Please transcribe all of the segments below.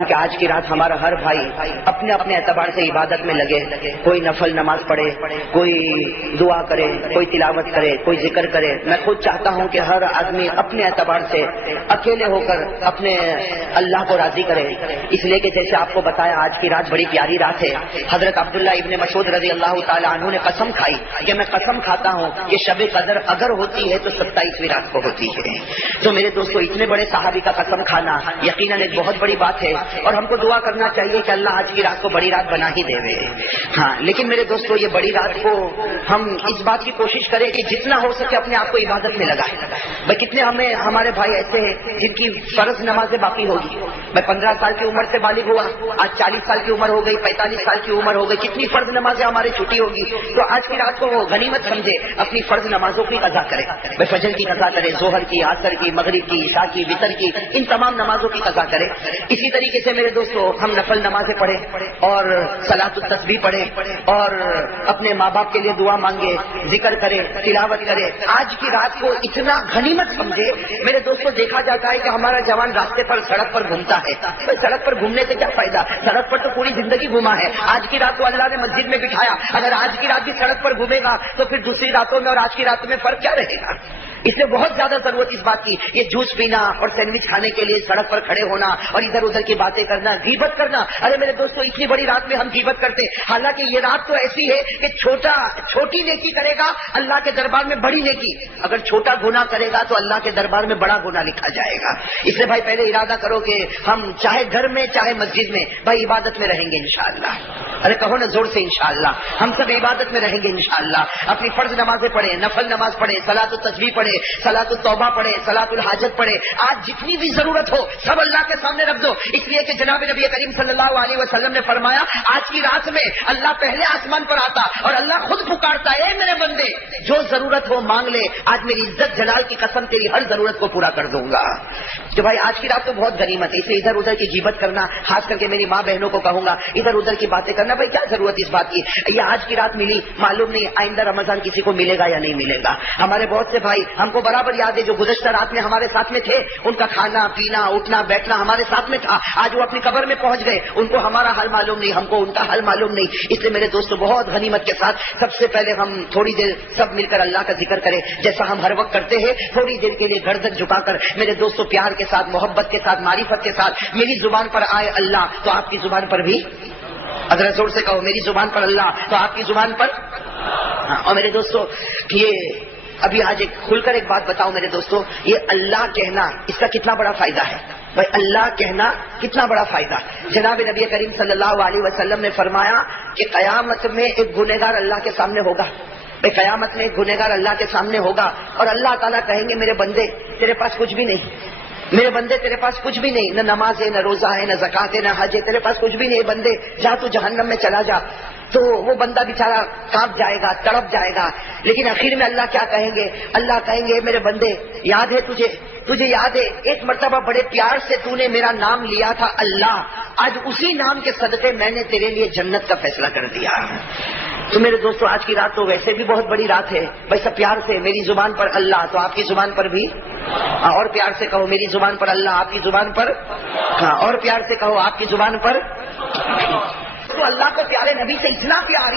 کہ آج کی رات ہمارا ہر بھائی اپنے اپنے اعتبار سے عبادت میں لگے، کوئی نفل نماز پڑھے، کوئی دعا کرے، کوئی تلاوت کرے، کوئی ذکر کرے۔ میں خود چاہتا ہوں کہ ہر آدمی اپنے اعتبار سے اکیلے ہو کر اپنے اللہ کو راضی کرے، اس لیے کہ جیسے آپ کو بتایا آج کی رات بڑی پیاری رات ہے۔ حضرت عبداللہ ابن مسعود رضی اللہ تعالیٰ عنہ نے قسم کھائی کہ میں قسم کھاتا ہوں کہ شب قدر اگر ہوتی ہے تو 27ویں رات کو ہوتی ہے۔ تو میرے دوستو، اتنے بڑے صحابی کا قسم کھانا یقیناً ایک بہت بڑی بات ہے، اور ہم کو دعا کرنا چاہیے کہ اللہ آج کی رات کو بڑی رات بنا ہی دے۔ ہاں، لیکن میرے دوستو، یہ بڑی رات کو ہم اس بات کی کوشش کریں کہ جتنا ہو سکے اپنے آپ کو عبادت میں لگائیں۔ بھائی کتنے ہمارے بھائی ایسے ہیں جن کی فرض نمازیں باقی ہوگی۔ میں 15 سال کی عمر سے بالغ ہوا، آج 40 سال کی عمر ہو گئی، 45 سال کی عمر ہو گئی، کتنی فرض نمازیں ہماری چھٹی ہوگی۔ تو آج کی رات کو وہ غنیمت سمجھے، اپنی فرض نمازوں کی قضا کرے۔ بھائی فجر کی قضا کرے، ظہر کی، عصر کی، مغرب کی، عشاء کی، وتر کی، ان تمام نمازوں کی قضا کرے۔ اسی طریقے سے میرے دوستو، ہم نفل نمازیں پڑھیں اور صلاۃ التسبیح پڑھیں اور اپنے ماں باپ کے لیے دعا مانگے، ذکر کرے، تلاوت کرے۔ آج کی رات کو اتنا غنیمت سمجھے۔ میرے دوستو، دیکھا جاتا ہے کہ ہمارا جوان راستے پر سڑک پر گھومتا ہے۔ سڑک پر گھومنے سے کیا فائدہ؟ سڑک پر تو پوری زندگی گھوما ہے۔ آج کی رات کو اللہ نے مسجد میں بٹھایا، اگر آج کی رات بھی سڑک پر گھومے گا تو پھر دوسری راتوں میں اور آج کی رات میں فرق کیا رہے گا؟ اس لیے بہت زیادہ ضرورت اس بات کی، یہ جوس پینا اور سینڈوچ کھانے کے لیے سڑک پر کھڑے ہونا اور ادھر ادھر کی باتیں کرنا، غیبت کرنا۔ ارے میرے دوستو، اتنی بڑی رات میں ہم غیبت کرتے، حالانکہ یہ رات تو ایسی ہے کہ چھوٹی نیکی کرے گا اللہ کے دربار میں بڑی نیکی، اگر چھوٹا گناہ کرے گا تو اللہ کے دربار میں بڑا گناہ لکھا جائے گا۔ اس لیے بھائی پہلے ارادہ کرو کہ ہم چاہے گھر میں چاہے مسجد میں بھائی عبادت میں رہیں گے انشاءاللہ۔ ارے کہو نا زور سے انشاءاللہ، ہم سب عبادت میں رہیں گے انشاءاللہ۔ اپنی فرض نمازیں پڑھیں، نفل نماز پڑھیں، صلاۃ التسبیح پڑھیں، صلاۃ التوبہ پڑھیں، صلاۃ الحاجت پڑھیں۔ آج جتنی بھی ضرورت ہو سب اللہ کے سامنے رکھ دو، اس لیے کہ جناب نبی کریم صلی اللہ علیہ وسلم نے فرمایا آج کی رات میں اللہ پہلے آسمان پر آتا اور اللہ خود پکارتا ہے، اے میرے بندے جو ضرورت ہو مانگ لے، آج میری عزت جلال کی قسم تیری ہر ضرورت کو پورا کر دوں گا۔ تو بھائی آج کی رات تو بہت غنیمت ہے، اسے ادھر ادھر کی غیبت کرنا، خاص کر کے میری ماں بہنوں کو کہوں گا ادھر ادھر کی باتیں کرنا، بھائی کیا ضرورت اس بات کی؟ یہ آج کی رات ملی، معلوم نہیں آئندہ رمضان کسی کو ملے گا یا نہیں ملے گا۔ ہمارے بہت سے بھائی ہم کو برابر یاد ہے جو گزشتہ رات میں ہمارے ساتھ میں تھے، ان کا کھانا پینا اٹھنا بیٹھنا ہمارے ساتھ میں تھا، آج وہ اپنی قبر میں پہنچ گئے، ان کو ہمارا حال معلوم نہیں، ہم کو ان کا حال معلوم نہیں۔ اس لیے میرے دوستو، بہت غنیمت کے ساتھ سب سے پہلے ہم تھوڑی دیر سب مل کر اللہ کا ذکر کریں، جیسا ہم ہر وقت کرتے ہیں، تھوڑی دیر کے لیے گردن جھکا کر میرے دوستو پیار کے ساتھ، محبت کے ساتھ، معرفت کے ساتھ، میری زبان پر آئے اللہ تو آپ کی زبان پر بھی، اگر زور سے کہو میری زبان پر اللہ تو آپ کی زبان پر۔ اور میرے دوستو، یہ ابھی آج ایک کھل کر ایک بات بتاؤں میرے دوستو، یہ اللہ کہنا اس کا کتنا بڑا فائدہ ہے۔ بھائی اللہ کہنا کتنا بڑا فائدہ۔ جناب نبی کریم صلی اللہ علیہ وسلم نے فرمایا کہ قیامت میں ایک گنہگار اللہ کے سامنے ہوگا، بھائی قیامت میں ایک گنہگار اللہ کے سامنے ہوگا اور اللہ تعالیٰ کہیں گے میرے بندے تیرے پاس کچھ بھی نہیں، میرے بندے تیرے پاس کچھ بھی نہیں، نہ نماز ہے، نہ روزہ ہے، نہ زکات ہے، نہ حج ہے، تیرے پاس کچھ بھی نہیں، بندے جا تو جہنم میں چلا جا۔ تو وہ بندہ بیچارہ کانپ جائے گا، تڑپ جائے گا، لیکن آخر میں اللہ کیا کہیں گے؟ اللہ کہیں گے میرے بندے یاد ہے تجھے یاد ہے ایک مرتبہ بڑے پیار سے تو نے میرا نام لیا تھا اللہ، آج اسی نام کے صدقے میں نے تیرے لیے جنت کا فیصلہ کر دیا۔ تو میرے دوستو، آج کی رات تو ویسے بھی بہت بڑی رات ہے، بھائی سب پیار سے میری زبان پر اللہ تو آپ کی زبان پر بھی، اور پیار سے کہو میری زبان پر اللہ آپ کی زبان پر، اور پیار سے کہو آپ کی زبان پر۔ تو اللہ کو پیارے نبی سے اتنا پیار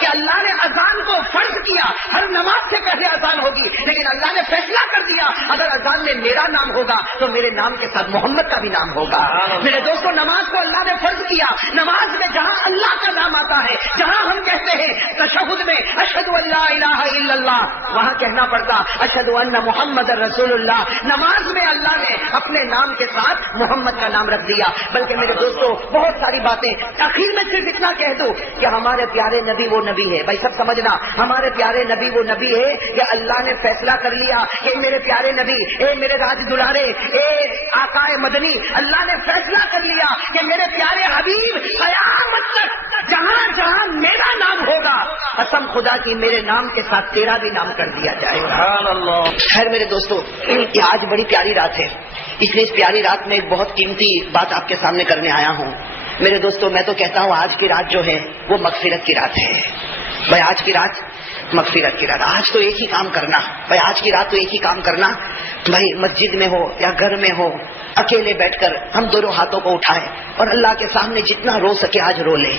کہ اللہ نے اذان کو فرض کیا، ہر نماز سے پہلے اذان ہوگی، لیکن اللہ نے فیصلہ کر دیا اگر اذان میں میرا نام ہوگا تو میرے نام کے ساتھ محمد کا بھی نام ہوگا۔ میرے دوستو، نماز کو اللہ نے فرض کیا، نماز میں جہاں اللہ کا نام آتا ہے، جہاں ہم کہتے ہیں تشہد میں اشہد ان لا الہ الا اللہ، وہاں کہنا پڑتا اشہد ان محمد رسول اللہ۔ نماز میں اللہ نے اپنے نام کے ساتھ محمد کا نام رکھ دیا۔ بلکہ میرے دوستو، بہت ساری باتیں، آخر میں صرف اتنا کہہ دوں کہ ہمارے پیارے نبی وہ نبی ہے، بھائی سب سمجھنا، ہمارے پیارے نبی وہ نبی ہے کہ اللہ نے فیصلہ کر لیا کہ میرے پیارے نبی، اے میرے راج دلارے، اے آقا مدنی، اللہ نے فیصلہ کر لیا کہ میرے پیارے حبیب قیامت تک جہاں جہاں میرا نام ہوگا، قسم خدا کی میرے نام کے ساتھ تیرا بھی نام کر دیا جائے گا۔ خیر میرے دوستو، یہ آج بڑی پیاری رات ہے، اس لیے اس پیاری رات میں ایک بہت قیمتی بات آپ کے سامنے کرنے آیا ہوں۔ میرے دوستو، میں تو کہتا ہوں آج کی رات جو ہے وہ مغفرت کی رات ہے۔ بھائی آج کی رات مغفرت کی رات. آج تو ایک ہی کام کرنا بھائی, آج کی رات تو ایک ہی کام کرنا بھائی, مسجد میں ہو یا گھر میں ہو, اکیلے بیٹھ کر ہم دونوں ہاتھوں کو اٹھائیں اور اللہ کے سامنے جتنا رو سکے آج رو لے.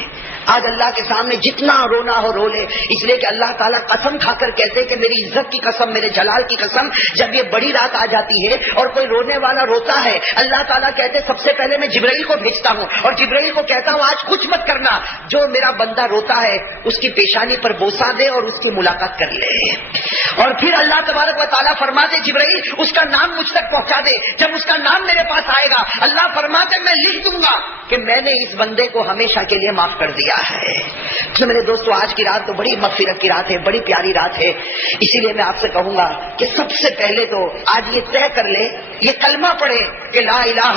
آج اللہ کے سامنے جتنا رونا ہو رو لے, اس لیے کہ اللہ تعالیٰ قسم کھا کر کہتے کہ میری عزت کی قسم, میرے جلال کی قسم, جب یہ بڑی رات آ جاتی ہے اور کوئی رونے والا روتا ہے, اللہ تعالیٰ کہتے سب سے پہلے میں جبرائیل کو بھیجتا ہوں اور جبرائیل کو کہتا ہوں آج کچھ مت کرنا, جو میرا بندہ روتا ہے اس کی پیشانی پر بوسہ دے اور اس کی ملاقات کر لے. اور پھر اللہ تبارک و تعالیٰ فرماتے جبرائیل اس کا نام مجھ تک پہنچا دے, جب اس کا نام میرے پاس آئے گا اللہ فرماتے میں لکھ دوں گا کہ میں نے اس بندے کو ہمیشہ کے لیے معاف کر دیا ہے. تو میرے دوستو آج کی رات تو بڑی مغفرت کی رات ہے, بڑی پیاری رات ہے. اسی لیے میں آپ سے کہوں گا کہ سب سے پہلے تو آج یہ طے کر لے, یہ کلمہ پڑھے کہ لا الہ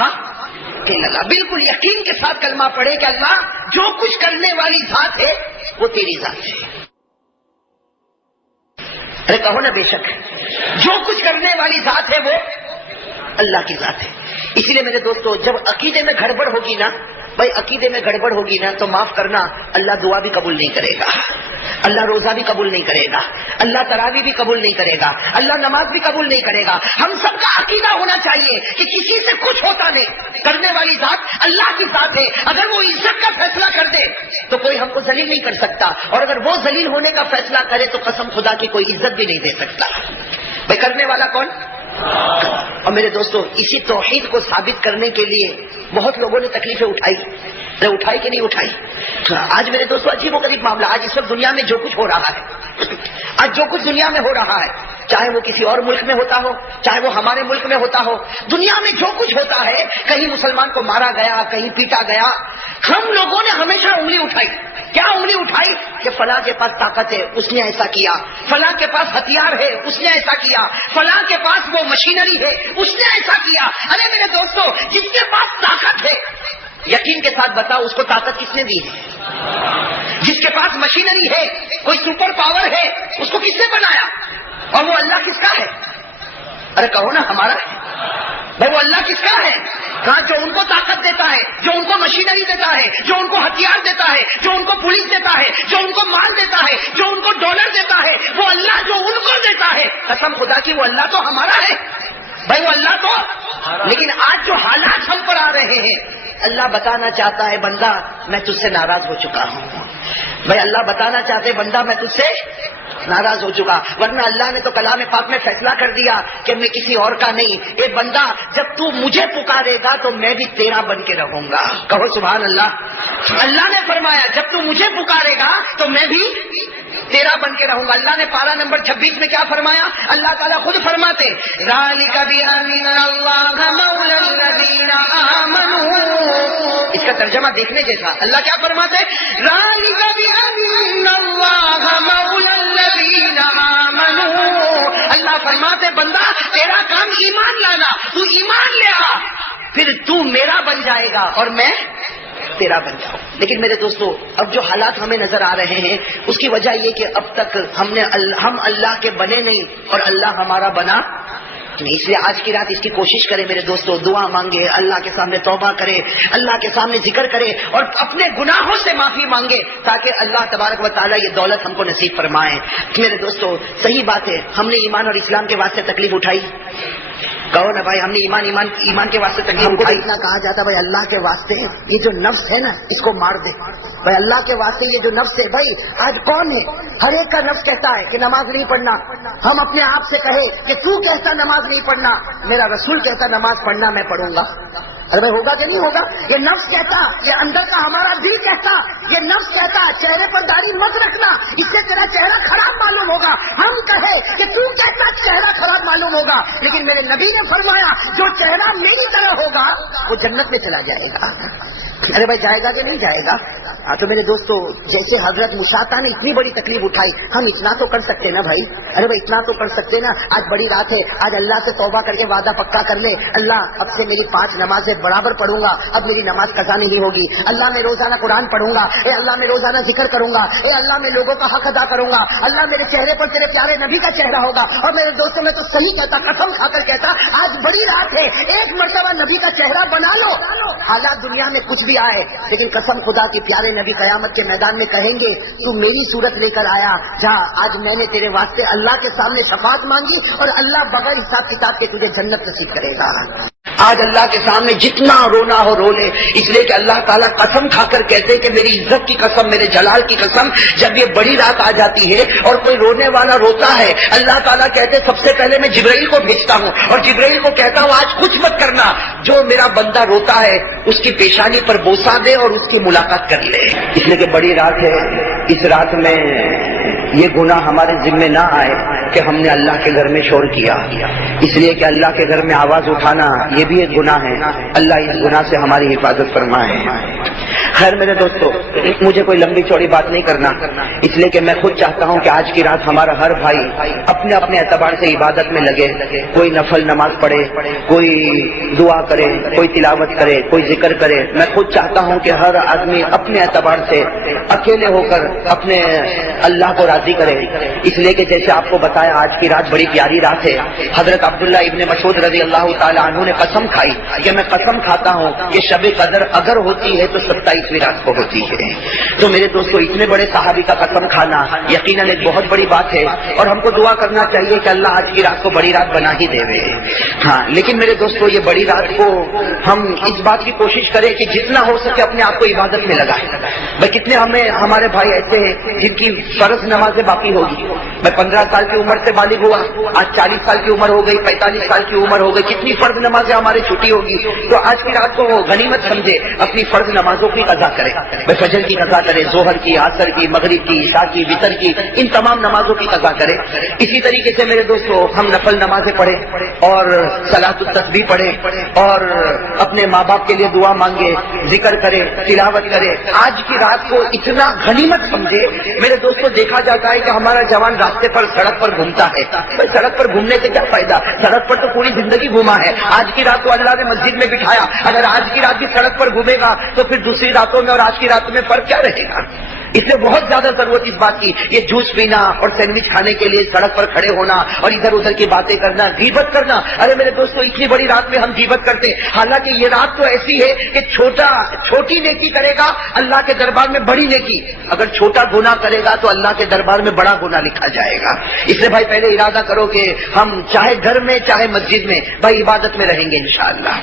الا اللہ, بالکل یقین کے ساتھ کلمہ پڑھے کہ اللہ جو کچھ کرنے والی ذات ہے وہ تیری ذات ہے. ارے کہو نا, بے شک جو کچھ کرنے والی ذات ہے وہ اللہ کی ذات ہے. اسی لیے میرے دوستو جب عقیدے میں گڑبڑ ہوگی نا بھائی, عقیدے میں گڑبڑ ہوگی نا تو معاف کرنا, اللہ دعا بھی قبول نہیں کرے گا, اللہ روزہ بھی قبول نہیں کرے گا, اللہ تراویح بھی قبول نہیں کرے گا, اللہ نماز بھی قبول نہیں کرے گا. ہم سب کا عقیدہ ہونا چاہیے کہ کسی سے کچھ ہوتا نہیں, کرنے والی ذات اللہ کی ذات ہے. اگر وہ عزت کا فیصلہ کر دے تو کوئی ہم کو ذلیل نہیں کر سکتا, اور اگر وہ ذلیل ہونے کا فیصلہ کرے تو قسم خدا کی کوئی عزت بھی نہیں دے سکتا. بھائی کرنے والا کون؟ اور میرے دوستو اسی توحید کو ثابت کرنے کے لیے بہت لوگوں نے تکلیفیں اٹھائی. اٹھائی کہ نہیں اٹھائی؟ آج میرے دوستو عجیب و غریب معاملہ, آج اس وقت دنیا میں جو کچھ ہو رہا ہے, آج جو کچھ دنیا میں ہو رہا ہے, چاہے وہ کسی اور ملک میں ہوتا ہو, چاہے وہ ہمارے ملک میں ہوتا ہو, دنیا میں جو کچھ ہوتا ہے, کہیں مسلمان کو مارا گیا, کہیں پیٹا گیا, ہم لوگوں نے ہمیشہ انگلی اٹھائی. کیا انگلی اٹھائی؟ کہ فلاں کے پاس طاقت ہے اس نے ایسا کیا, فلاں کے پاس ہتھیار ہے اس نے ایسا کیا, فلاں کے پاس وہ مشینری ہے اس نے ایسا کیا. ارے میرے دوستو جس کے پاس طاقت ہے یقین کے ساتھ بتاؤ اس کو طاقت کس نے دی ہے؟ جس کے پاس مشینری ہے, کوئی سپر پاور ہے, اس کو کس نے بنایا؟ اور وہ اللہ کس کا ہے؟ ارے کہو نا ہمارا ہے بھائی, وہ اللہ کس کا ہے؟ کہاں جو ان کو طاقت دیتا ہے, جو ان کو مشینری دیتا ہے, جو ان کو ہتھیار دیتا ہے, جو ان کو پولیس دیتا ہے, جو ان کو مال دیتا ہے, جو ان کو ڈالر دیتا ہے, وہ اللہ جو ان کو دیتا ہے. قسم خدا کی وہ اللہ تو ہمارا ہے بھائی, وہ اللہ تو. لیکن آج جو حالات ہم پر آ رہے ہیں, اللہ بتانا چاہتا ہے بندہ میں تجھ سے ناراض ہو چکا ہوں. بھائی اللہ بتانا چاہتے بندہ میں تجھ سے ناراض ہو چکا, ورنہ اللہ نے تو کلام پاک میں فیصلہ کر دیا کہ میں کسی اور کا نہیں. اے بندہ جب تو مجھے پکارے گا تو میں بھی تیرا بن کے رہوں گا. کہو سبحان اللہ. اللہ نے فرمایا جب تو مجھے پکارے گا تو میں بھی تیرا بن کے رہوں گا. اللہ نے پارہ نمبر 26 میں کیا فرمایا؟ اللہ تعالیٰ خود فرماتے ذالک بأن اللہ مولی الذین آمنوا. اس کا ترجمہ دیکھنے جیسا. اللہ کیا فرماتے؟ ذالک بأن اللہ مولی الذین آمنوا. اللہ فرماتے بندہ تیرا کام ایمان لانا, تو ایمان لے آ, پھر تو میرا بن جائے گا اور میں تیرا بن جاؤ. لیکن میرے دوستو اب جو حالات ہمیں نظر آ رہے ہیں اس کی وجہ یہ کہ اب تک ہم اللہ کے بنے نہیں اور اللہ ہمارا بنا نہیں. اس لیے آج کی رات اس کی کوشش کرے میرے دوستو, دعا مانگے, اللہ کے سامنے توبہ کرے, اللہ کے سامنے ذکر کرے اور اپنے گناہوں سے معافی مانگے تاکہ اللہ تبارک و تعالیٰ یہ دولت ہم کو نصیب فرمائے. میرے دوستو صحیح بات ہے, ہم نے ایمان اور اسلام کے واسطے تکلیف اٹھائی. کہو نا بھائی, ہم نے ایمان کے واسطے تکلیف اٹھائی. اتنا کہا جاتا بھائی اللہ کے واسطے یہ جو نفس ہے نا اس کو مار دے. بھائی اللہ کے واسطے یہ جو نفس ہے, بھائی آج کون ہے ہر ایک کا نفس کہتا ہے کہ نماز نہیں پڑھنا. ہم اپنے آپ سے کہے کہ تو کہتا نماز نہیں پڑھنا, میرا رسول کہتا نماز پڑھنا میں پڑھوں گا. ارے بھائی ہوگا کہ نہیں ہوگا؟ یہ نفس کہتا, یہ اندر کا ہمارا دل کہتا, یہ نفس کہتا چہرے پر داڑھی مت رکھنا اس سے تیرا چہرہ خراب معلوم ہوگا. ہم کہے کہ تو کہتا چہرہ خراب معلوم ہوگا, لیکن میرے نبی نے فرمایا جو چہرہ میری طرح ہوگا وہ جنت میں چلا جائے گا. ارے بھائی جائے گا کہ نہیں جائے گا؟ تو میرے دوستو جیسے حضرت موسیٰ نے اتنی بڑی تکلیف اٹھائی, ہم اتنا تو کر سکتے نا بھائی. ارے بھائی اتنا تو کر سکتے نا، آج بڑی رات ہے، آج اللہ سے توبہ کر کے وعدہ پکا کر لے، اللہ اب سے میری 5 نمازیں برابر پڑھوں گا، اب میری نماز قضا نہیں ہوگی، اللہ میں روزانہ قرآن پڑھوں گا، اے اللہ میں روزانہ ذکر کروں گا، اے اللہ میں لوگوں کا حق ادا کروں گا، اللہ میرے چہرے پر تیرے پیارے نبی کا چہرہ ہوگا۔ اور میرے دوستوں میں تو صحیح کہتا، قسم کھا کر کہتا، آج بڑی رات ہے، ایک مرتبہ نبی کا چہرہ بنا لو، حالات دنیا میں کچھ بھی آئے، لیکن قسم خدا کی پیارے نبی قیامت کے میدان میں کہیں گے تو میری صورت لے کر آیا، جا آج میں نے تیرے واسطے اللہ کے سامنے شفاعت مانگی اور اللہ بغیر حساب کتاب کے تجھے جنت نصیب کرے گا۔ آج اللہ کے سامنے جتنا رونا ہو رو لے، اس لیے کہ اللہ تعالیٰ قسم کھا کر کہتے کہ میری عزت کی قسم، میرے جلال کی قسم، جب یہ بڑی رات آ جاتی ہے اور کوئی رونے والا روتا ہے، اللہ تعالیٰ کہتے سب سے پہلے میں جبرائیل کو بھیجتا ہوں اور جبرائیل کو کہتا ہوں آج کچھ مت کرنا، جو میرا بندہ روتا ہے اس کی پیشانی پر بوسہ دے اور اس کی ملاقات کر لے، اس لیے کہ بڑی رات ہے۔ اس رات میں یہ گناہ ہمارے ذمے نہ آئے کہ ہم نے اللہ کے گھر میں شور کیا، اس لیے کہ اللہ کے گھر میں آواز اٹھانا یہ بھی ایک گناہ ہے، اللہ اس گناہ سے ہماری حفاظت فرمائے۔ خیر میرے دوستو، مجھے کوئی لمبی چوڑی بات نہیں کرنا، اس لیے کہ میں خود چاہتا ہوں کہ آج کی رات ہمارا ہر بھائی اپنے اپنے اعتبار سے عبادت میں لگے، کوئی نفل نماز پڑھے، کوئی دعا کرے، کوئی تلاوت کرے، کوئی ذکر کرے۔ میں خود چاہتا ہوں کہ ہر آدمی اپنے اعتبار سے اکیلے ہو کر اپنے اللہ کو راضی کرے، اس لیے کہ جیسے آپ کو بتایا آج کی رات بڑی پیاری رات ہے۔ حضرت عبداللہ ابن مسعود رضی اللہ تعالی عنہ نے قسم کھائی کہ میں قسم کھاتا ہوں کہ شب قدر اگر ہوتی ہے تو 27ویں رات کو ہوتی ہے۔ تو میرے دوستو، اتنے بڑے صحابی کا قسم کھانا یقیناً ایک بہت بڑی بات ہے، اور ہم کو دعا کرنا چاہیے کہ اللہ آج کی رات کو بڑی رات بنا ہی دے۔ ہاں لیکن میرے دوستو، یہ بڑی رات کو ہم اس بات کی کوشش کریں کہ جتنا ہو سکے اپنے آپ کو عبادت میں لگائیں۔ بھائی کتنے ہمارے بھائی ایسے ہیں جن کی فرض نمازیں باقی ہوگی۔ میں 15 سال کی عمر سے بالغ ہوا، آج 40 سال کی عمر ہو گئی، 45 سال کی عمر ہو گئی، کتنی فرض نمازیں ہماری چھٹی ہوگی۔ تو آج کی رات کو غنیمت سمجھے، اپنی فرض نمازوں کی قضا کرے، بھائی فجر کی قضا کرے، ظہر کی، عصر کی، مغرب کی، عشاء کی، وتر کی، ان تمام نمازوں کی قضا کرے۔ اسی طریقے سے میرے دوستو، ہم نفل نمازیں پڑھیں اور صلاۃ التسبیح پڑھیں اور اپنے ماں باپ کے لیے دعا مانگے، ذکر کرے، تلاوت کرے۔ آج کی رات کو اتنا غنیمت سمجھے۔ میرے دوستو، دیکھا جاتا ہے کہ ہمارا جوان راستے پر سڑک پر گھومتا ہے، سڑک پر گھومنے سے کیا فائدہ، سڑک پر تو پوری زندگی گھوما ہے۔ آج کی رات کو اللہ نے مسجد میں بٹھایا، اگر آج کی رات بھی سڑک پر گھومے گا تو پھر دوسری راتوں میں اور آج کی رات میں فرق کیا رہے گا۔ اس لیے بہت زیادہ ضرورت اس بات کی، یہ جوس پینا اور سینڈوچ کھانے کے لیے سڑک پر کھڑے ہونا اور ادھر ادھر کی باتیں کرنا، غیبت کرنا۔ ارے میرے دوستو، اتنی بڑی رات میں ہم غیبت کرتے، حالانکہ یہ رات تو ایسی ہے کہ چھوٹی نیکی کرے گا اللہ کے دربار میں بڑی نیکی، اگر چھوٹا گناہ کرے گا تو اللہ کے دربار میں بڑا گناہ لکھا جائے گا۔ اس لیے بھائی پہلے ارادہ کرو کہ ہم چاہے گھر میں چاہے مسجد میں بھائی عبادت میں رہیں گے انشاءاللہ۔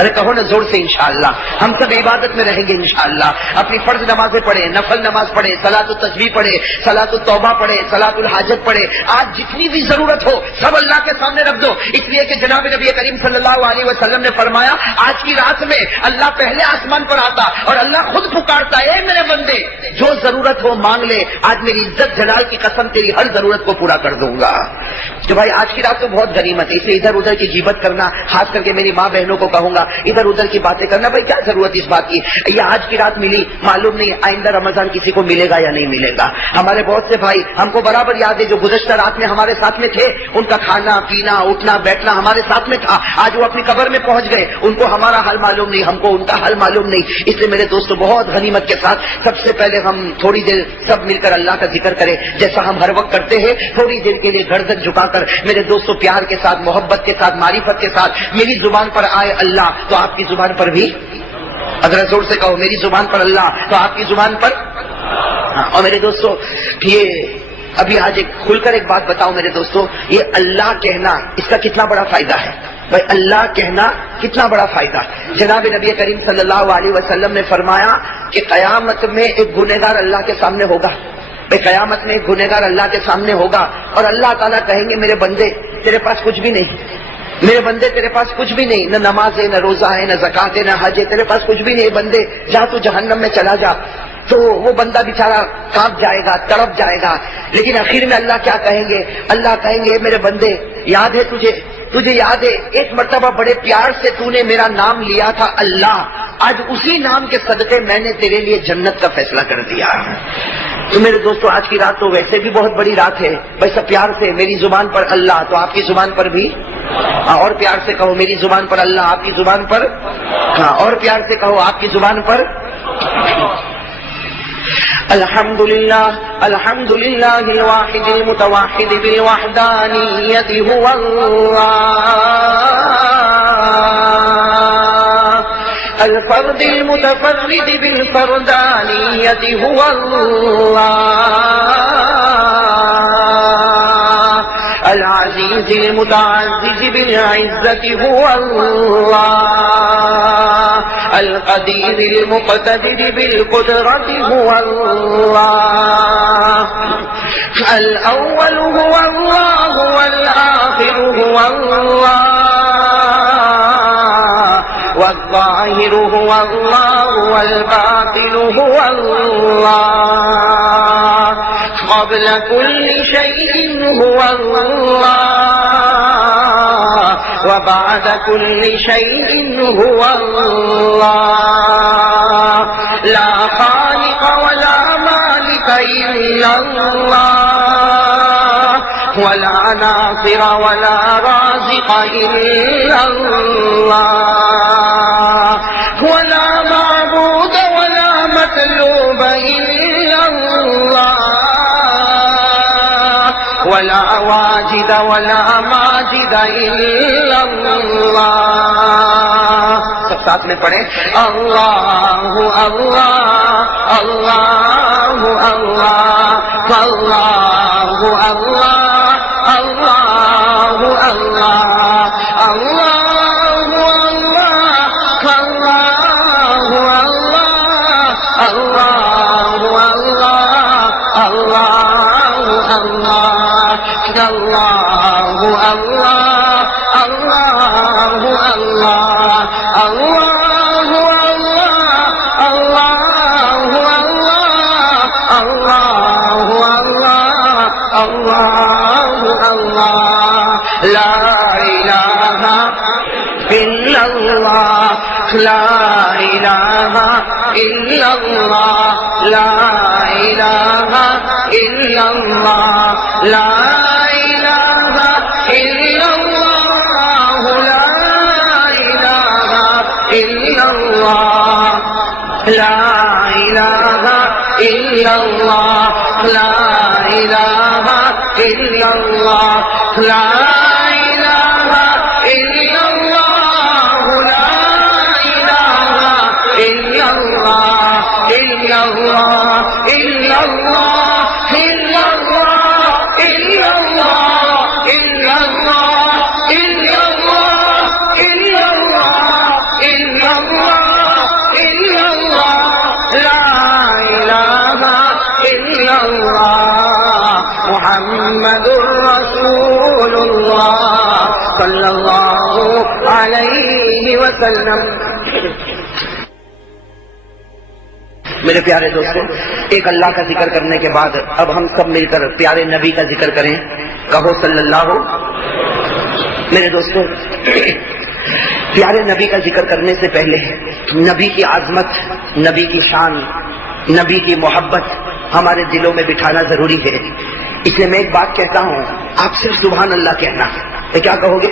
ارے کہو نا زور سے انشاءاللہ، ہم سب عبادت میں رہیں گے انشاءاللہ۔ اپنی فرض نمازیں پڑھیں، نفل نماز پڑھیں، صلاۃ التسبیح پڑھیں، صلاۃ التوبہ پڑھیں، صلاۃ الحاجت پڑھیں۔ آج جتنی بھی ضرورت ہو سب اللہ کے سامنے رکھ دو، اس لیے کہ جناب نبی کریم صلی اللہ علیہ وسلم نے فرمایا آج کی رات میں اللہ پہلے آسمان پر آتا اور اللہ خود پکارتا ہے، اے میرے بندے جو ضرورت ہو مانگ لے، آج میری عزت جلال کی قسم تیری ہر ضرورت کو پورا کر دوں گا۔ تو بھائی آج کی رات تو بہت غنیمت ہے، اس لیے ادھر ادھر کی غیبت کرنا، خاص کر کے میری ماں بہنوں کو کہوں گا ادھر ادھر کی باتیں کرنا، بھائی کیا ضرورت اس بات کی، یہ آج کی رات ملی، معلوم نہیں آئندہ رمضان کسی کو ملے گا یا نہیں ملے گا۔ ہمارے بہت سے بھائی ہم کو برابر یاد ہے جو گزشتہ رات میں ہمارے ساتھ میں تھے، ان کا کھانا پینا اٹھنا بیٹھنا ہمارے ساتھ میں تھا، آج وہ اپنی قبر میں پہنچ گئے، ان کو ہمارا حال معلوم نہیں، ہم کو ان کا حال معلوم نہیں۔ اس لیے میرے دوستو بہت غنیمت کے ساتھ سب سے پہلے ہم تھوڑی دیر سب مل کر اللہ کا ذکر کریں، جیسا ہم ہر وقت کرتے ہیں، تھوڑی دیر کے لیے گردن جھکا کر میرے دوستو پیار کے ساتھ، محبت کے ساتھ، معرفت کے ساتھ میری زبان پر آئے اللہ تو آپ کی زبان پر بھی، اگر زور سے کہو میری زبان پر اللہ تو آپ کی زبان پر۔ اور میرے دوستو یہ ابھی آج کھل کر ایک بات بتاؤں میرے دوستو، یہ اللہ کہنا اس کا کتنا بڑا فائدہ ہے، بھائی اللہ کہنا کتنا بڑا فائدہ۔ جناب نبی کریم صلی اللہ علیہ وسلم نے فرمایا کہ قیامت میں ایک گنہگار اللہ کے سامنے ہوگا، قیامت میں ایک گنہگار اللہ کے سامنے ہوگا اور اللہ تعالیٰ کہیں گے میرے بندے تیرے پاس کچھ بھی نہیں، میرے بندے تیرے پاس کچھ بھی نہیں، نہ نماز ہے، نہ روزہ ہے، نہ زکات ہے، نہ حج ہے، تیرے پاس کچھ بھی نہیں، بندے جا تو جہنم میں چلا جا۔ تو وہ بندہ بیچارہ کانپ جائے گا، تڑپ جائے گا، لیکن آخر میں اللہ کیا کہیں گے، اللہ کہیں گے میرے بندے یاد ہے تجھے یاد ہے ایک مرتبہ بڑے پیار سے تو نے میرا نام لیا تھا اللہ، آج اسی نام کے صدقے میں نے تیرے لیے جنت کا فیصلہ کر دیا۔ تو میرے دوستو آج کی رات تو ویسے بھی بہت بڑی رات ہے، بھائی سب پیار سے میری زبان پر اللہ، تو آپ کی زبان پر بھی اور پیار سے کہو، میری زبان پر اللہ، آپ کی زبان پر اور پیار سے کہو، آپ کی زبان پر الحمدللہ الحمدللہ الواحد المتوحد بالوحدانیت هو اللہ، الفرد المتفرد بالفردانیت هو اللہ، العزیز المتعزز بالعزت هو اللہ، القدیر المقتدر بالقدرت هو اللہ، الاول هو اللہ والآخر هو اللہ، والظاہر هو اللہ والباطن هو اللہ، قبل كل شيء هو الله وبعد كل شيء هو الله، لا خالق ولا مالك إلا الله، ولا ناصر ولا رازق إلا الله، ولا معبود ولا مطلوب إلا الله، ولا واجد ولا ماجد الا اللہ۔ سب ساتھ میں پڑھیں، اللہ اللہ اللہ اللہ اللہ اللہ اللہ اللہ اللہ اللہ لا الہ الا اللہ، لا الہ الا اللہ، لا الہ الا اللہ، لا الہ الا اللہ، لا الہ الا اللہ، لا الہ الا اللہ، لا الہ الا اللہ، لا الہ الا اللہ، لا الہ الا اللہ، الا اللہ الا اللہ الا اللہ الا اللہ الا اللہ الا اللہ الا اللہ الا اللہ الا اللہ، لا الہ الا اللہ، محمد رسول اللہ صلی اللہ علیہ وسلم۔ میرے پیارے دوستو، ایک اللہ کا ذکر کرنے کے بعد اب ہم سب مل کر پیارے نبی کا ذکر کریں، کہو صلی اللہ۔ میرے دوستو، پیارے نبی کا ذکر کرنے سے پہلے نبی کی عظمت، نبی کی شان، نبی کی محبت ہمارے دلوں میں بٹھانا ضروری ہے۔ اس لیے میں ایک بات کہتا ہوں، آپ صرف سبحان اللہ کہنا، کیا کہو گے؟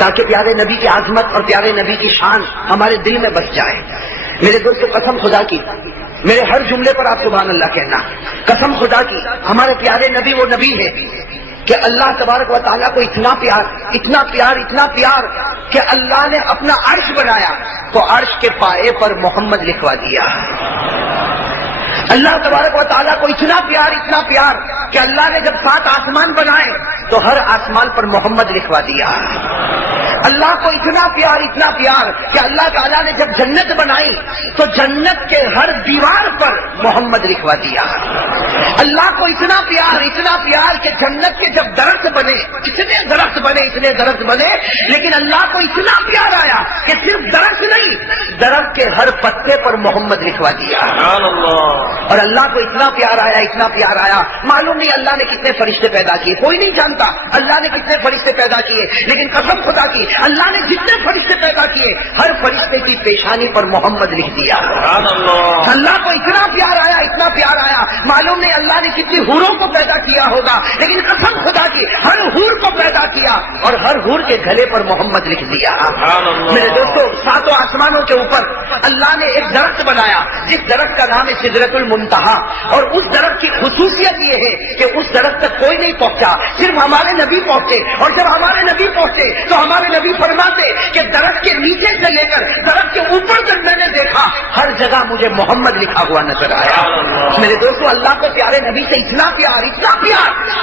تاکہ پیارے نبی کی عظمت اور پیارے نبی کی شان ہمارے دل میں بس جائے۔ میرے دوستو، قسم خدا کی، میرے ہر جملے پر آپ سبحان اللہ کہنا، قسم خدا کی، ہمارے پیارے نبی وہ نبی ہے کہ اللہ تبارک و تعالیٰ کو اتنا پیار اتنا پیار اتنا پیار کہ اللہ نے اپنا عرش بنایا تو عرش کے پائے پر محمد لکھوا دیا۔ اللہ تبارک و تعالیٰ کو اتنا پیار کہ اللہ نے جب 7 آسمان بنائے تو ہر آسمان پر محمد لکھوا دیا۔ اللہ کو اتنا پیار کہ اللہ تعالیٰ نے جب جنت بنائی تو جنت کے ہر دیوار پر محمد لکھوا دیا۔ اللہ کو اتنا پیار کہ جنت کے جب درخت بنے، اتنے درخت بنے، لیکن اللہ کو اتنا پیار آیا کہ صرف درخت نہیں، درخت کے ہر پتے پر محمد لکھوا دیا۔ اور اللہ کو اتنا پیار آیا، معلوم نہیں اللہ نے کتنے فرشتے پیدا کیے، کوئی نہیں جانتا اللہ نے کتنے فرشتے پیدا کیے، لیکن قسم خدا کی اللہ نے جتنے فرشتے پیدا کیے ہر فرشتے کی پیشانی پر محمد لکھ دیا۔ اللہ کو اتنا پیار آیا، اتنا پیار آیا، معلوم نہیں اللہ نے کتنی حوروں کو پیدا کیا ہوگا، لیکن قسم خدا کی ہر حور کو پیدا کیا اور ہر حور کے گلے پر محمد لکھ دیا۔ میرے دوستو، ساتوں آسمانوں کے اوپر اللہ نے ایک درخت بنایا جس درخت کا نام ہے سدرۃ المنتہا، اور اس درخت کی خصوصیت یہ ہے کہ اس درخت تک کوئی نہیں پہنچا، صرف ہمارے نبی پہنچے، اور جب ہمارے نبی پہنچے تو ہمارے نبی فرماتے کہ درخت کے نیچے سے لے کر درخت کے اوپر تک میں نے دیکھا، ہر جگہ مجھے محمد لکھا ہوا نظر آیا۔ میرے دوستو، اللہ کو پیارے نبی سے اتنا پیار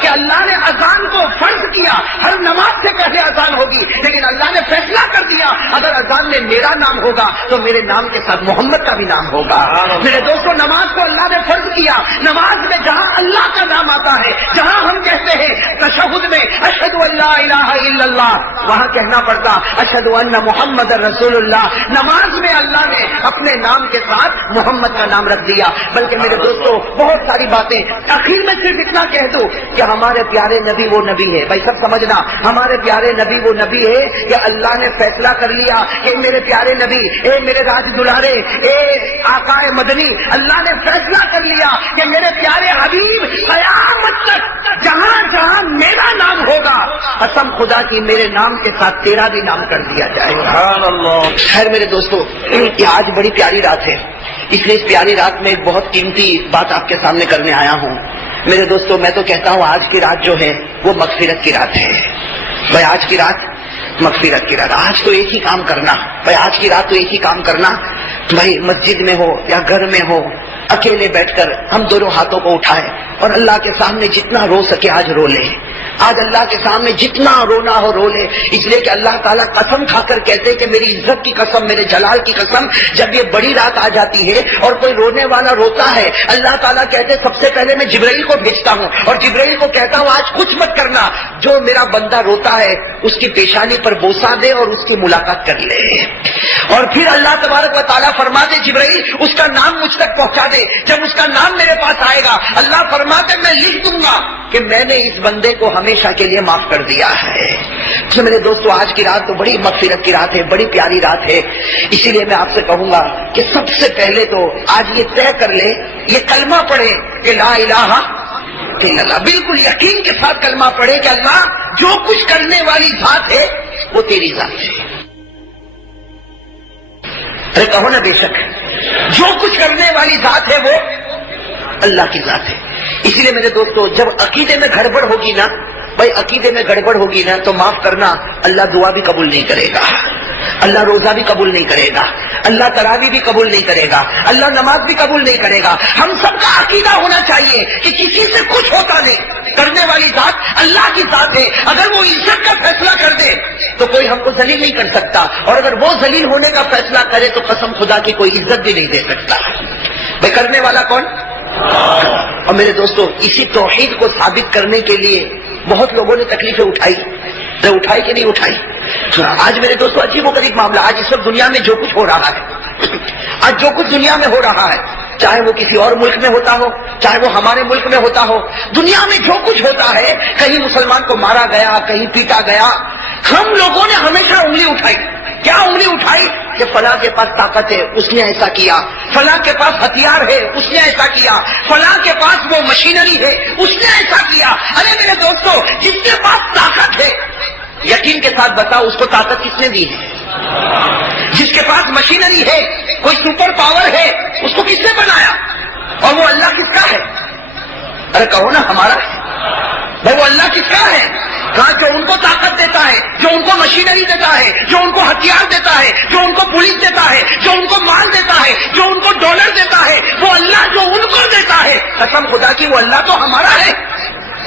کہ اللہ نے اذان کو فرض کیا، ہر نماز سے پہلے اذان ہوگی، لیکن اللہ نے فیصلہ کر دیا اگر اذان میں میرا نام ہوگا تو میرے نام کے ساتھ محمد کا بھی نام ہوگا۔ میرے دوستو، نماز کو اللہ نے فرض کیا، نماز میں جہاں اللہ کا نام آتا ہے، جہاں ہم کہتے ہیں تشہد میں اشہد ان لا الہ الا اللہ، وہاں کہنا پڑتا اشہد ان محمد رسول اللہ۔ نماز میں اللہ نے اپنے نام کے ساتھ محمد کا نام رکھ دیا۔ بلکہ میرے دوستو، بہت ساری باتیں، آخر میں صرف اتنا کہہ دوں کہ ہمارے پیارے نبی وہ نبی ہے، بھائی سب سمجھنا، ہمارے پیارے نبی وہ نبی ہے کہ اللہ نے فیصلہ کر لیا کہ میرے پیارے نبی، اے میرے راج دلارے، اے آقا مدنی، اللہ نے فیصلہ کر لیا کہ میرے پیارے حبیب قیامت تک جہاں جہاں میرا نام ہوگا، قسم خدا کی میرے نام کے ساتھ تیرا بھی نام کر دیا جائے گا۔ خیر میرے دوستو، یہ آج بڑی پیاری رات ہے، اس لیے اس پیاری رات میں ایک بہت قیمتی بات آپ کے سامنے کرنے آیا ہوں۔ میرے دوستو، میں تو کہتا ہوں آج کی رات جو ہے وہ مغفرت کی رات ہے۔ بھائی آج کی رات مغفرت کی رات، آج تو ایک ہی کام کرنا، بھائی آج کی رات تو ایک ہی کام کرنا، بھائی مسجد میں ہو یا گھر میں ہو، اکیلے بیٹھ کر ہم دونوں ہاتھوں کو اٹھائیں اور اللہ کے سامنے جتنا رو سکے آج رو لے، آج اللہ کے سامنے جتنا رونا ہو رو لے، اس لیے کہ اللہ تعالیٰ قسم کھا کر کہتے کہ میری عزت کی قسم، میرے جلال کی قسم، جب یہ بڑی رات آ جاتی ہے اور کوئی رونے والا روتا ہے، اللہ تعالیٰ کہتے سب سے پہلے میں جبرائیل کو بھیجتا ہوں اور جبرائیل کو کہتا ہوں آج کچھ مت کرنا، جو میرا بندہ روتا ہے اس کی پیشانی پر بوسہ دے اور اس کی ملاقات کر لے۔ اور پھر اللہ تبارک و تعالیٰ فرماتے جبرائیل اس کا نام مجھ تک پہنچا دے، جب اس کا نام میرے پاس آئے گا اللہ فرماتے میں لکھ دوں گا کہ میں نے اس بندے کو ہمیشہ کے لیے معاف کر دیا ہے۔ تو میرے دوستو، آج کی رات تو بڑی مغفرت کی رات ہے، بڑی پیاری رات ہے، اسی لیے میں آپ سے کہوں گا کہ سب سے پہلے تو آج یہ طے کر لے، یہ کلمہ پڑھے کہ لا الہ الا اللہ، بالکل یقین کے ساتھ کلمہ پڑھے کہ اللہ جو کچھ کرنے والی ذات ہے وہ تیری ذات ہے۔ ارے کہو نا، بے شک جو کچھ کرنے والی ذات ہے وہ اللہ کی ذات ہے۔ اسی لیے میرے دوستو، جب عقیدے میں گڑبڑ ہوگی نا، بھائی عقیدے میں گڑبڑ ہوگی نا تو معاف کرنا، اللہ دعا بھی قبول نہیں کرے گا، اللہ روزہ بھی قبول نہیں کرے گا، اللہ تراویح بھی قبول نہیں کرے گا، اللہ نماز بھی قبول نہیں کرے گا۔ ہم سب کا عقیدہ ہونا چاہیے کہ کسی سے کچھ ہوتا نہیں، کرنے والی ذات اللہ کی ذات ہے، اگر وہ عزت کا فیصلہ کر دے تو کوئی ہم کو ذلیل نہیں کر سکتا، اور اگر وہ ذلیل ہونے کا فیصلہ کرے تو قسم خدا کی کوئی عزت بھی نہیں دے سکتا۔ بھائی کرنے والا کون؟ اور میرے دوستو، اسی توحید کو ثابت کرنے کے لیے بہت لوگوں نے تکلیفیں اٹھائی کہ نہیں اٹھائی؟ آج میرے دوستو عجیب و غریب معاملہ، آج اس وقت دنیا میں جو کچھ ہو رہا ہے، آج جو کچھ دنیا میں ہو رہا ہے، چاہے وہ کسی اور ملک میں ہوتا ہو، چاہے وہ ہمارے ملک میں ہوتا ہو، دنیا میں جو کچھ ہوتا ہے، کہیں مسلمان کو مارا گیا، کہیں پیٹا گیا، ہم لوگوں نے ہمیشہ انگلی اٹھائی۔ کیا انگلی اٹھائی؟ کہ فلاں کے پاس طاقت ہے اس نے ایسا کیا، فلاں کے پاس ہتھیار ہے اس نے ایسا کیا، فلاں کے پاس وہ مشینری ہے اس نے ایسا کیا۔ ارے میرے دوستو، جس کے پاس طاقت ہے یقین کے ساتھ بتاؤ اس کو طاقت کس نے دی ہے؟ جس کے پاس مشینری ہے، کوئی سپر پاور ہے، اس کو کس نے بنایا؟ اور وہ اللہ کس کا ہے؟ ارے کہو نا ہمارا ہے بھائی، وہ اللہ کس کا ہے؟ کہاں جو ان کو طاقت دیتا ہے، جو ان کو مشینری دیتا ہے، جو ان کو ہتھیار دیتا ہے، جو ان کو پولیس دیتا ہے، جو ان کو مال دیتا ہے، جو ان کو ڈالر دیتا ہے، وہ اللہ جو ان کو دیتا ہے، قسم خدا کی وہ اللہ تو ہمارا ہے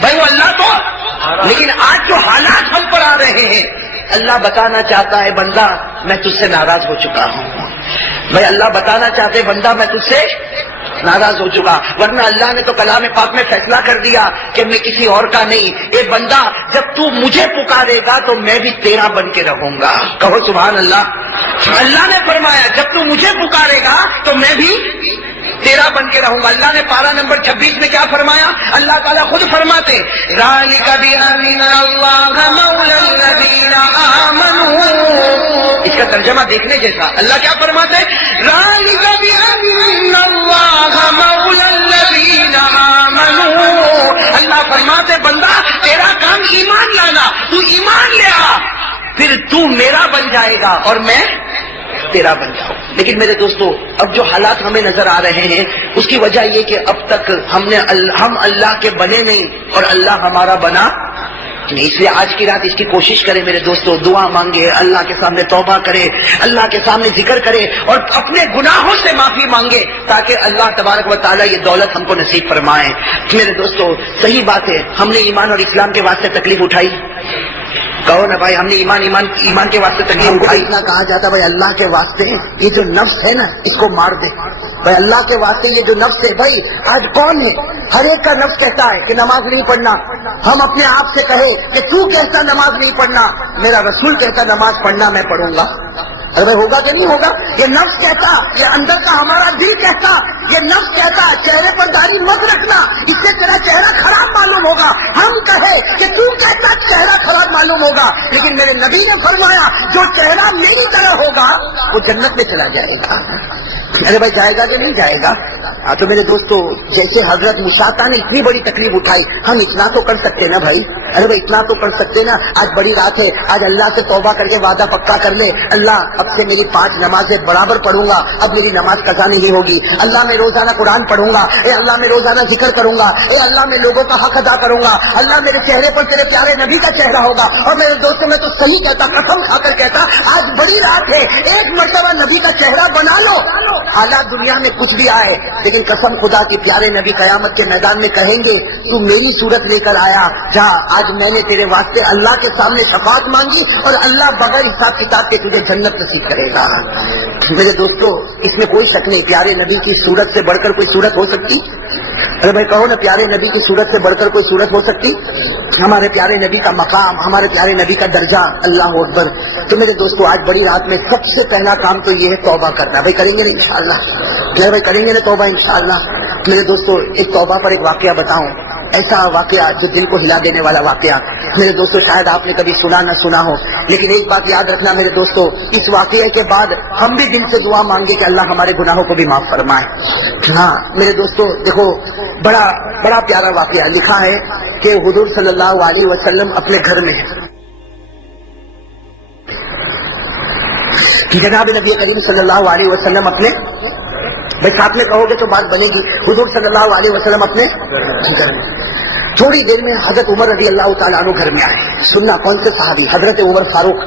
بھائی، وہ اللہ تو۔ لیکن آج جو حالات ہم پر آ رہے ہیں، اللہ بتانا چاہتا ہے بندہ میں تجھ سے ناراض ہو چکا ہوں، بھائی اللہ بتانا چاہتے بندہ میں تجھ سے ناراض ہو چکا، ورنہ اللہ نے تو کلام پاک میں فیصلہ کر دیا کہ میں کسی اور کا نہیں، اے بندہ جب تو مجھے پکارے گا تو میں بھی تیرا بن کے رہوں گا۔ کہو سبحان اللہ۔ اللہ نے فرمایا جب تو مجھے پکارے گا تو میں بھی تیرا تیرا بن کے رہوں گا. اللہ نے پارہ نمبر 26 میں کیا فرمایا؟ اللہ تعالیٰ خود فرماتے ذَلِكَ بِأَنَّ اللَّهَ مَوْلَى الَّذِينَ آمَنُوا. اس کا ترجمہ دیکھنے جیسا. اللہ کیا فرماتے ہیں؟ ذَلِكَ بِأَنَّ اللَّهَ مَوْلَى الَّذِينَ آمَنُوا. اللہ فرماتے بندہ تیرا کام ایمان لانا، تو ایمان لے آ، پھر تو میرا بن جائے گا اور میں تیرا بن جاؤں. لیکن میرے دوستو اب جو حالات ہمیں نظر آ رہے ہیں اس کی وجہ یہ کہ اب تک ہم اللہ کے بنے نہیں اور اللہ ہمارا بنا نہیں. اس لیے آج کی رات اس کی کوشش کرے میرے دوستو، دعا مانگے، اللہ کے سامنے توبہ کرے، اللہ کے سامنے ذکر کرے اور اپنے گناہوں سے معافی مانگے تاکہ اللہ تبارک و تعالیٰ یہ دولت ہم کو نصیب فرمائے. میرے دوستو صحیح بات ہے، ہم نے ایمان اور اسلام کے واسطے تکلیف اٹھائی. کہو نا بھائی، ہم نے ایمان کے واسطے تکلیف اٹھائی. اتنا کہا جاتا بھائی اللہ کے واسطے یہ جو نفس ہے نا اس کو مار دے. بھائی اللہ کے واسطے یہ جو نفس ہے، بھائی آج کون ہے؟ ہر ایک کا نفس کہتا ہے کہ نماز نہیں پڑھنا. ہم اپنے آپ سے کہے کہ تو کہتا نماز نہیں پڑھنا، میرا رسول کہتا نماز پڑھنا میں پڑھوں گا. ارے ہوگا کہ نہیں ہوگا؟ یہ نفس کہتا، یہ اندر کا ہمارا دل کہتا، یہ نفس کہتا چہرے پر داڑھی مت رکھنا، اس سے تیرا چہرہ خراب معلوم ہوگا. ہم کہے کہ تو کہتا چہرہ خراب معلوم ہوگا، لیکن میرے نبی نے فرمایا جو چہرہ میری طرح ہوگا وہ جنت میں چلا جائے گا. ارے بھائی جائے گا کہ نہیں جائے گا؟ تو میرے دوستو جیسے حضرت موسیٰ نے اتنی بڑی تکلیف اٹھائی، ہم اتنا تو کر سکتے نا بھائی. ارے بھائی اتنا تو کر سکتے نا. آج بڑی رات ہے، آج اللہ سے توبہ کر کے وعدہ پکا کر لے، اللہ اب سے میری 5 نمازیں برابر پڑھوں گا، اب میری نماز قضا نہیں ہوگی. اللہ میں روزانہ قرآن پڑھوں گا، اے اللہ میں روزانہ ذکر کروں گا، اے اللہ میں لوگوں کا حق ادا کروں گا. اللہ میرے چہرے پر تیرے پیارے نبی کا چہرہ ہوگا. اور میرے دوستوں میں تو صحیح کہتا، قسم کھا کر کہتا آج بڑی رات ہے، ایک مرتبہ نبی کا چہرہ بنا لو. حالات دنیا میں کچھ بھی آئے، لیکن قسم خدا کی پیارے نبی قیامت کے میدان میں کہیں گے تو میری صورت لے کر آیا، جہاں آج میں نے تیرے واسطے اللہ کے سامنے شفاعت مانگی اور اللہ بغیر حساب کتاب کے تجھے جنت نصیب کرے گا. میرے دوستو اس میں کوئی شک نہیں، پیارے نبی کی صورت سے بڑھ کر کوئی صورت ہو سکتی؟ ارے بھائی کہو نا، پیارے نبی کی صورت سے بڑھ کر کوئی صورت ہو سکتی؟ ہمارے پیارے نبی کا مقام، ہمارے پیارے نبی کا درجہ، اللہ اکبر. تو میرے دوستو آج بڑی رات میں سب سے پہلا کام تو یہ ہے توبہ کرنا. بھائی کریں گے نا انشاءاللہ؟ بھائی کریں گے نا توبہ انشاءاللہ؟ میرے دوستو ایک توبہ پر ایک واقعہ بتاؤں، ایسا واقعہ جو دل کو ہلا دینے والا واقعہ. میرے دوستو شاید آپ نے کبھی سنا نہ سنا ہو، لیکن ایک بات یاد رکھنا میرے دوستو، اس واقعے کے بعد ہم بھی دل سے دعا مانگے کہ اللہ ہمارے گناہوں کو بھی معاف فرمائے. ہاں میرے دوستو دیکھو، بڑا پیارا واقعہ لکھا ہے کہ حضور صلی اللہ علیہ وسلم اپنے گھر میں جناب نبی کریم صلی اللہ علیہ وسلم اپنے، بھائی ساتھ میں کہو گے تو بات بنے گی. حضور صلی اللہ علیہ وسلم اپنے گھر میں، تھوڑی دیر میں حضرت عمر رضی اللہ تعالیٰ عنہ گھر میں آئے. سننا کون سے صحابی؟ حضرت عمر فاروق.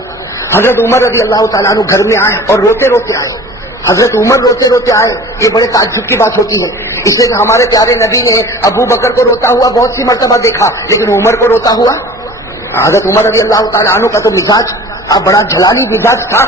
حضرت عمر رضی اللہ تعالیٰ عنہ گھر میں آئے اور روتے روتے آئے. حضرت عمر روتے روتے آئے، یہ بڑے تعجب کی بات ہوتی ہے، اس لیے کہ ہمارے پیارے نبی نے ابو بکر کو روتا ہوا بہت سی مرتبہ دیکھا، لیکن عمر کو روتا ہوا. حضرت عمر رضی اللہ تعالیٰ عنہ کا تو مزاج بڑا جلالی مزاج تھا،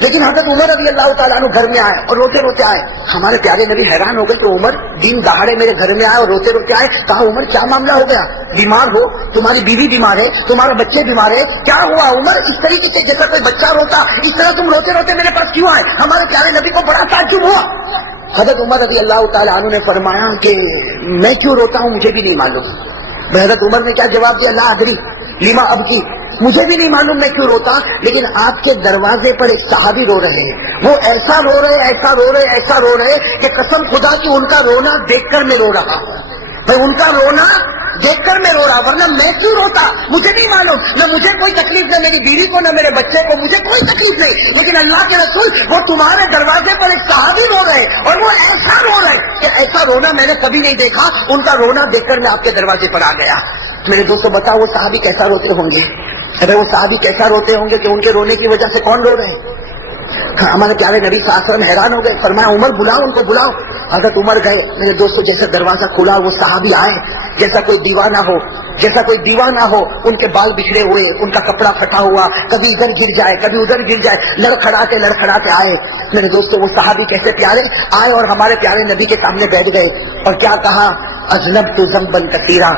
لیکن حضرت عمر رضی اللہ تعالیٰ عنہ گھر میں آئے اور روتے روتے آئے. ہمارے پیارے نبی حیران ہو گئے کہ عمر دن دہاڑے میرے گھر میں آئے اور روتے روتے آئے. کہا عمر کیا معاملہ ہو گیا؟ بیمار ہو؟ تمہاری بیوی بیمار ہے؟ تمہارے بچے بیمار ہے؟ کیا ہوا عمر؟ اس طریقے سے جیسا کوئی بچہ روتا اس طرح تم روتے روتے میرے پاس کیوں آئے؟ ہمارے پیارے نبی کو بڑا تعجب ہوا. حضرت عمر رضی اللہ تعالیٰ عنہ نے فرمایا کہ میں کیوں روتا ہوں مجھے بھی نہیں معلوم. حضرت عمر نے کیا جواب دیا؟ لا ادری لما ابکی، مجھے بھی نہیں معلوم میں کیوں روتا، لیکن آپ کے دروازے پر ایک صحابی رو رہے ہیں، وہ ایسا رو رہے کہ قسم خدا کی ان کا رونا دیکھ کر میں رو رہا ہوں. بھائی ان کا رونا دیکھ کر میں رو رہا، ورنہ میں کیوں روتا مجھے نہیں معلوم. نہ مجھے کوئی تکلیف، نہ میری بیوی کو، نہ میرے بچے کو، مجھے کوئی تکلیف نہیں، لیکن اللہ کے رسول وہ تمہارے دروازے پر ایک صحابی رو رہے اور وہ ایسا رو رہے کہ ایسا رونا میں نے کبھی نہیں دیکھا. ان کا رونا دیکھ کر میں آپ کے دروازے پر آ گیا. میرے دوستو بتاؤ وہ صحابی کیسا روتے ہوں گے؟ ارے وہ صحابی کیسا روتے ہوں گے کہ ان کے رونے کی وجہ سے کون رو رہے ہیں؟ ہمارے پیارے نبی صلی اللہ علیہ وسلم حیران ہو گئے، فرمایا عمر بلاؤ ان کو بلاؤ. حضرت عمر گئے. میرے دوستو جیسے دروازہ کھلا وہ صحابی آئے جیسا کوئی دیوانہ ہو، ان کے بال بچھڑے ہوئے، ان کا کپڑا پھٹا ہوا، کبھی ادھر گر جائے کبھی ادھر گر جائے، لڑکھڑاتے آئے. میرے دوستو وہ صحابی کیسے پیارے آئے اور ہمارے پیارے نبی کے سامنے بیٹھ گئے اور کیا کہا؟ اذنبت ذنبا کثیرا،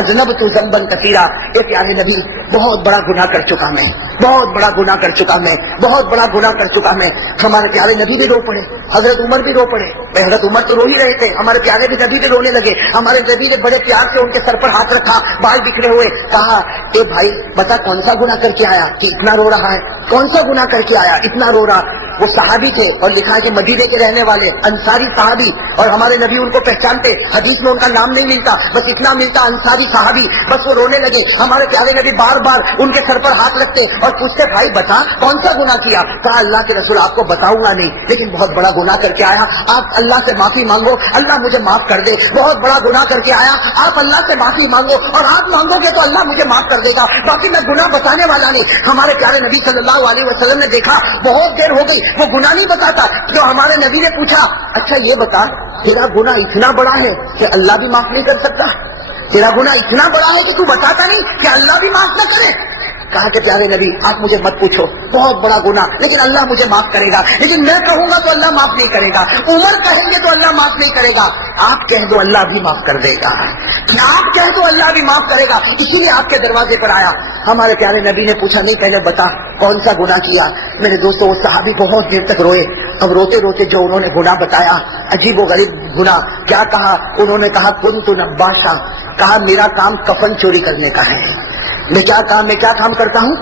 اذنبت ذنبا کثیرا. اے پیارے نبی بہت بڑا گناہ کر چکا میں، بہت بڑا گناہ کر چکا میں، بہت بڑا گناہ کر چکا میں۔ ہمارے پیارے نبی بھی رو پڑے، حضرت عمر بھی رو پڑے۔ حضرت عمر تو رو ہی رہے تھے، ہمارے پیارے نبی بھی رونے لگے۔ ہمارے نبی نے بڑے پیار سے ان کے سر پر ہاتھ رکھا، بال بکھرے ہوئے، کہا اے بھائی بتا کون سا گناہ کر کے آیا کہ اتنا رو رہا ہے؟ کون سا گناہ کر کے آیا اتنا رو رہا؟ وہ صحابی تھے اور لکھا ہے کہ مدینے کے رہنے والے انصاری صحابی، اور ہمارے نبی ان کو پہچانتے، حدیث میں ان کا نام نہیں ملتا، بس اتنا ملتا انصاری صحابی۔ بس وہ رونے لگے۔ ہمارے پیارے نبی بار بار ان کے سر پر ہاتھ رکھتے اور پوچھتے بھائی بتا کون سا گناہ کیا؟ کہا اللہ کے رسول آپ کو بتاؤں گا نہیں، لیکن بہت بڑا گناہ کر کے آیا، آپ اللہ سے معافی مانگو، اللہ مجھے معاف کر دے۔ بہت بڑا گناہ کر کے آیا، آپ اللہ سے معافی مانگو، اور آپ مانگو گے تو اللہ مجھے معاف کر دے گا، باقی میں گناہ بتانے والا نہیں۔ ہمارے پیارے نبی صلی اللہ علیہ وسلم نے دیکھا بہت دیر ہو گئی وہ گناہ نہیں بتاتا، تو ہمارے نبی نے پوچھا اچھا یہ بتا تیرا گناہ اتنا بڑا ہے کہ اللہ بھی معاف نہیں کر سکتا؟ تیرا گناہ اتنا بڑا ہے کہ تو بتاتا نہیں کہ اللہ بھی معاف نہ کرے؟ کہا کہ پیارے نبی آپ مجھے مت پوچھو، بہت بڑا گناہ، لیکن اللہ مجھے معاف کرے گا، لیکن میں کہوں گا تو اللہ معاف نہیں کرے گا، عمر کہیں گے تو اللہ معاف نہیں کرے گا، آپ کہہ دو اللہ بھی معاف کر دے گا، آپ کہہ دو اللہ بھی معاف کرے گا، اسی لیے آپ کے دروازے پر آیا۔ ہمارے پیارے نبی نے پوچھا نہیں پہلے بتا کون سا گناہ کیا؟ میرے دوستوں وہ صحابی بہت دیر تک روئے۔ اب روتے روتے جو انہوں نے گناہ بتایا، عجیب و غریب گناہ، کیا کہا انہوں نے؟ کہا کنت نباشا، کہا میرا کام کفن چوری کرنے کا ہے۔ میں کیا کام کرتا ہوں؟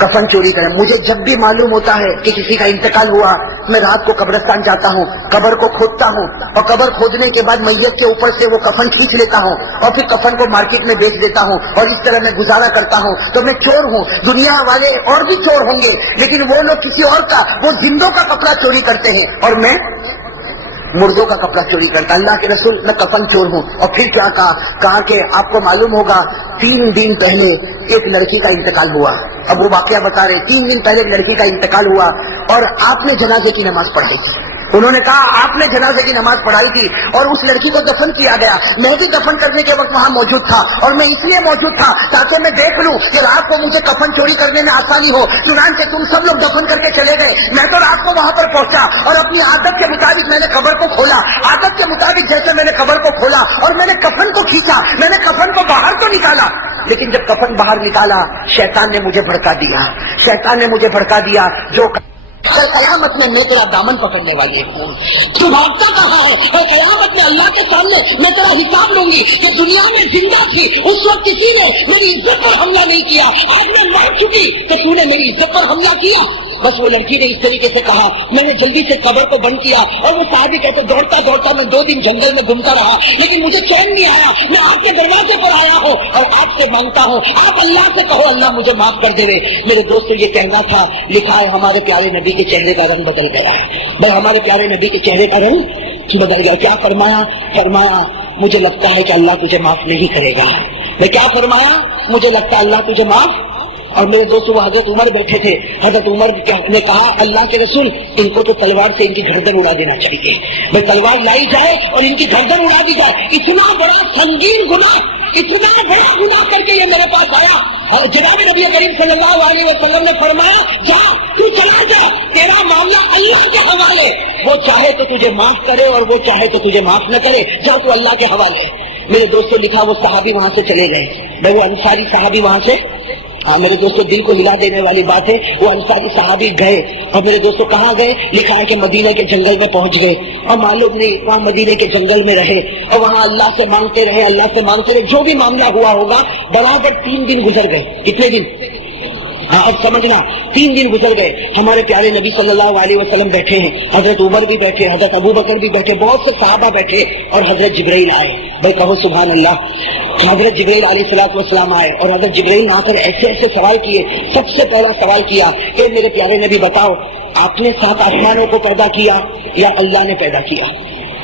کفن چوری کریں۔ مجھے جب بھی معلوم ہوتا ہے کہ کسی کا انتقال ہوا، میں رات کو قبرستان جاتا ہوں، قبر کو کھودتا ہوں، اور قبر کھودنے کے بعد میت کے اوپر سے وہ کفن کھینچ لیتا ہوں، اور پھر کفن کو مارکیٹ میں بیچ دیتا ہوں، اور اس طرح میں گزارا کرتا ہوں۔ تو میں چور ہوں، دنیا والے اور بھی چور ہوں گے، لیکن وہ لوگ کسی اور کا، وہ زندوں کا کپڑا چوری کرتے ہیں، اور میں مردوں کا کپڑا چوری کرتا۔ اللہ کے رسول میں کفن چور ہوں۔ اور پھر کیا کہا کہ آپ کو معلوم ہوگا 3 دن پہلے ایک لڑکی کا انتقال ہوا۔ اب وہ واقعہ بتا رہے 3 دن پہلے ایک لڑکی کا انتقال ہوا اور آپ نے جنازے کی نماز پڑھائی تھی۔ انہوں نے کہا آپ نے جنازے کی نماز پڑھائی تھی اور اس لڑکی کو دفن کیا گیا، میں بھی دفن کرنے کے وقت وہاں موجود تھا، اور میں اس لیے موجود تھا تاکہ میں دیکھ لوں کہ رات کو مجھے کفن چوری کرنے میں آسانی ہو۔ چنانچہ تم سب لوگ دفن کر کے چلے گئے، میں تو رات کو وہاں پر پہنچا اور اپنی عادت کے مطابق میں نے قبر کو کھولا، عادت کے مطابق جیسے میں نے قبر کو کھولا اور میں نے کفن کو کھینچا، میں نے کفن کو باہر تو نکالا، لیکن جب کفن باہر نکالا شیطان نے مجھے بھڑکا دیا، شیطان نے مجھے بھڑکا دیا جو کل قیامت میں میں تیرا دامن پکڑنے والی ہوں۔ تو بھاگتا کہا ہے اور قیامت میں اللہ کے سامنے میں تیرا حساب لوں گی کہ دنیا میں زندہ تھی اس وقت کسی نے میری عزت پر حملہ نہیں کیا، آج میں مر چکی تو تو نے میری عزت پر حملہ کیا۔ بس وہ لڑکی نے اس طریقے سے کہا، میں نے جلدی سے قبر کو بند کیا، اور وہ صحابی کہتے دوڑتا دوڑتا میں 2 دن جنگل میں گھومتا رہا، لیکن مجھے چین نہیں آیا، میں آپ کے دروازے پر آیا ہوں اور آپ سے مانگتا ہوں، آپ اللہ سے کہو اللہ مجھے معاف کر دے۔ میرے دوست یہ کہنا تھا، لکھا ہے ہمارے پیارے نبی کے چہرے کا رنگ بدل گیا ہے، ہمارے پیارے نبی کے چہرے کا رنگ بدل گیا۔ کیا فرمایا مجھے لگتا ہے کہ اللہ تجھے معاف نہیں کرے گا۔ میں کیا فرمایا؟ مجھے لگتا ہے اللہ تجھے معاف۔ اور میرے دوستوں وہ حضرت عمر بیٹھے تھے، حضرت عمر نے کہا اللہ کے رسول ان کو تو تلوار سے ان کی گردن اڑا دینا چاہیے، میں تلوار لائی جائے اور ان کی گردن اڑا دی جائے۔ اتنا بڑا سنگین گناہ، اتنا بڑا گناہ کر کے یہ میرے پاس آیا، اور جناب نبی کریم صلی اللہ علیہ وسلم نے فرمایا جا تو چلا جا، تیرا معاملہ اللہ کے حوالے، وہ چاہے تو تجھے معاف کرے اور وہ چاہے تو تجھے معاف نہ کرے، جا تو اللہ کے حوالے۔ میرے دوستوں لکھا وہ صحابی وہاں سے چلے گئے، وہ انصاری صحابی وہاں سے، میرے دوستوں دل کو ہلا دینے والی بات ہے، وہ انصاری صحابی گئے، اور میرے دوستوں کہاں گئے؟ لکھا ہے کہ مدینہ کے جنگل میں پہنچ گئے، اور معلوم نہیں وہاں مدینہ کے جنگل میں رہے اور وہاں اللہ سے مانگتے رہے، جو بھی معاملہ ہوا ہوگا برابر 3 دن گزر گئے۔ کتنے دن؟ اب سمجھنا 3 دن گزر گئے۔ ہمارے پیارے نبی صلی اللہ علیہ وسلم بیٹھے ہیں، حضرت عمر بھی بیٹھے، حضرت ابو بکر بھی بیٹھے، بہت سے صحابہ بیٹھے، اور حضرت جبرائیل آئے۔ بھائی کہو سبحان اللہ۔ حضرت جبرائیل علیہ السلام آئے، اور حضرت جبرائیل نے آ کر ایسے سوال کیے۔ سب سے پہلا سوال کیا کہ میرے پیارے نبی بتاؤ آپ نے 7 آسمانوں کو پیدا کیا یا اللہ نے پیدا کیا؟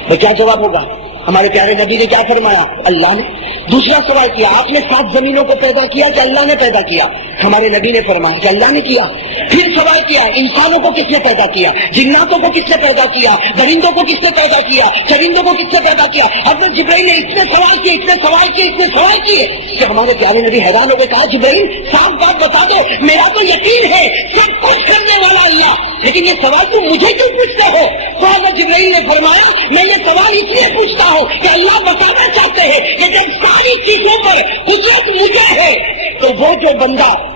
تو کیا جواب ہوگا؟ ہمارے پیارے نبی نے کیا فرمایا؟ اللہ نے۔ دوسرا سوال کیا آپ نے 7 زمینوں کو پیدا کیا کہ اللہ نے پیدا کیا؟ ہمارے نبی نے فرمایا کہ اللہ نے کیا۔ پھر سوال کیا انسانوں کو کس نے پیدا کیا، جناتوں کو کس نے پیدا کیا، درندوں کو کس نے پیدا کیا، چرندوں کو کس نے پیدا کیا؟ حضرت جبرائیل نے اتنے سوال کیے کہ ہمارے پیارے نبی حیران ہو گئے، کہا جبرائیل صاف بات بتا دو، میرا تو یقین ہے سب کچھ کرنے والا اللہ، لیکن یہ سوال تم مجھے کیوں پوچھتے ہو؟ تو حضرت جبرائیل نے فرمایا میں یہ سوال اس لیے پوچھتا ہوں کہ اللہ بتانا چاہتے ہیں کہ جب ساری چیزوں پر قدرت مجھے ہے تو وہ جو بندہ